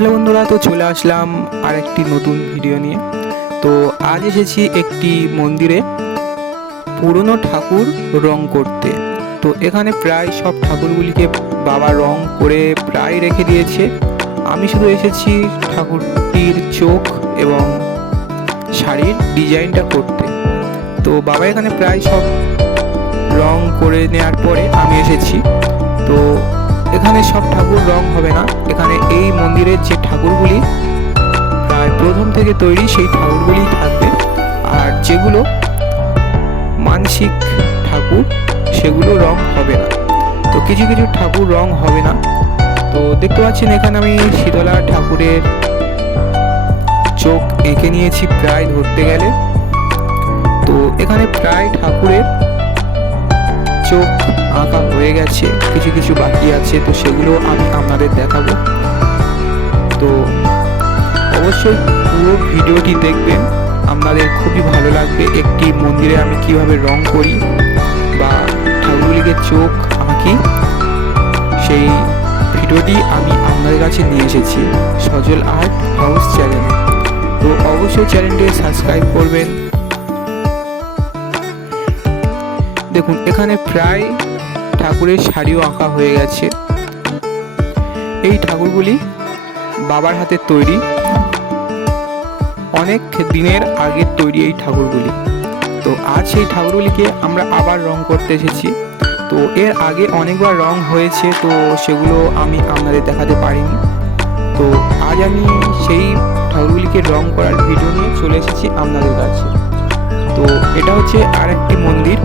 Hello বন্ধুরা, তো চলে আসলাম আরেকটি নতুন ভিডিও নিয়ে। তো আজ এসেছি একটি মন্দিরে পুরনো ঠাকুর রং করতে। তো এখানে প্রায় সব ঠাকুরগুলিকে বাবা রং করে প্রায় রেখে দিয়েছে। আমি শুধু এসেছি ঠাকুরটির চোখ এবং শাড়ির ডিজাইনটা করতে। তো বাবা এখানে প্রায় সব রং করে নেওয়ার পরে আমি এসেছি। তো এখানে সব ঠাকুর রং হবে না, এখানে এই মন্দিরের যে ঠাকুরগুলি প্রায় প্রথম থেকে তৈরি সেই ঠাকুরগুলি থাকবে। আর যেগুলো মানসিক ঠাকুর সেগুলো রং হবে না। তো কিছু কিছু ঠাকুর রং হবে না। তো দেখতে পাচ্ছেন এখানে আমি শীতলা ঠাকুরের চোখ এঁকে নিয়েছি প্রায় ধরতে গেলে। তো এখানে প্রায় ঠাকুরের চোখ আঁকা হয়ে গেছে, কিছু কিছু বাকি আছে, তো সেগুলো আমি আপনাদের দেখাবো। তো অবশ্যই পুরো ভিডিওটি দেখবেন, আপনাদের খুবই ভালো লাগবে। একটি মন্দিরে আমি কিভাবে রং করি বা ঠাকুরগুলিকে চোখ আঁকি, সেই ভিডিওটি আমি আপনাদের কাছে নিয়ে এসেছি সজল আর্ট হাউস চ্যানেলে। তো অবশ্যই চ্যানেলটি সাবস্ক্রাইব করবেন। দেখুন এখানে প্রায় ঠাকুরের শাড়িও আঁকা হয়ে গেছে। এই ঠাকুরগুলি বাবার হাতে তৈরি, অনেক দিনের আগের তৈরি এই ঠাকুরগুলি। তো আজ সেই ঠাকুরগুলিকে আমরা আবার রং করতে এসেছি। তো এর আগে অনেকবার রং হয়েছে, তো সেগুলো আমি আপনাদের দেখাতে পারিনি। তো আজ আমি সেই ঠাকুরগুলিকে রং করার ভিডিও নিয়ে চলে এসেছি আপনাদের কাছে। তো এটা হচ্ছে আর একটি মন্দির।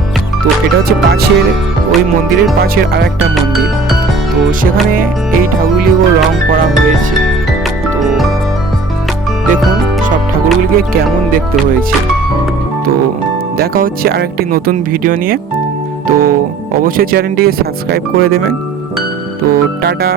তো এটা হচ্ছে পাশের, ওই মন্দিরের পাশের আর একটা মন্দির। তো সেখানে এই ঠাকুরগুলিকেও রং করা হয়েছে। তো দেখুন সব ঠাকুরগুলিকে কেমন দেখতে হয়েছে। তো দেখা হচ্ছে আর একটি নতুন ভিডিও নিয়ে। তো অবশ্যই চ্যানেলটিকে সাবস্ক্রাইব করে দেবেন। তো টাটা।